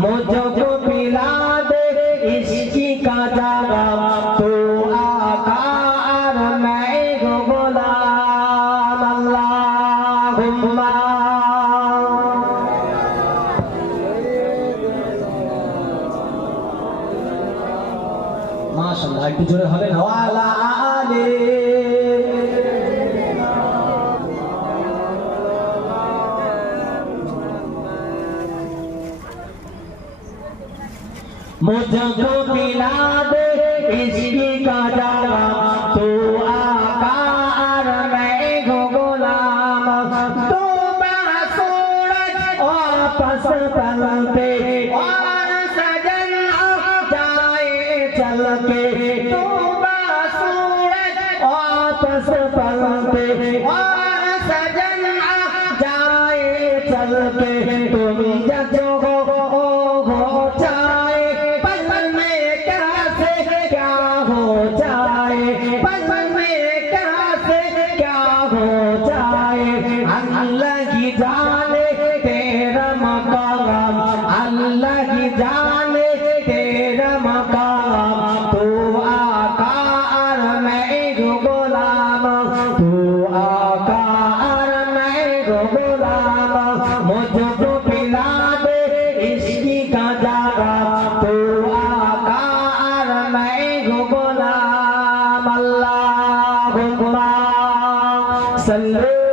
मुझको पिला दे इसकी का जागा तू आका और मैं गुलाम अल्लाहुम्मा माशाअल्लाह একটু জোরে হবে না ওয়ালা আলে मुझको पिला दे इसकी का जागा तू आका और मैं गुलाम तू बड़ा सूरज वापस पलटे और सजन जाए चल के तू बड़ा सूरज वापस पलटे और सजन जाए चल के तुम जजो हो जाए पल में कैसे क्या हो जाए पल में कैसे क्या हो जाए अल्लाह की जाने तेरा मकाम अल्लाह की जाने तेरा मकाम तू आका और मैं गुलाम तू आका और मैं गुलाम मुझको पिला दे इसकी का जागा तू आका और मैं गुलाम अल्लाहुम्मा सल्लल्लाहु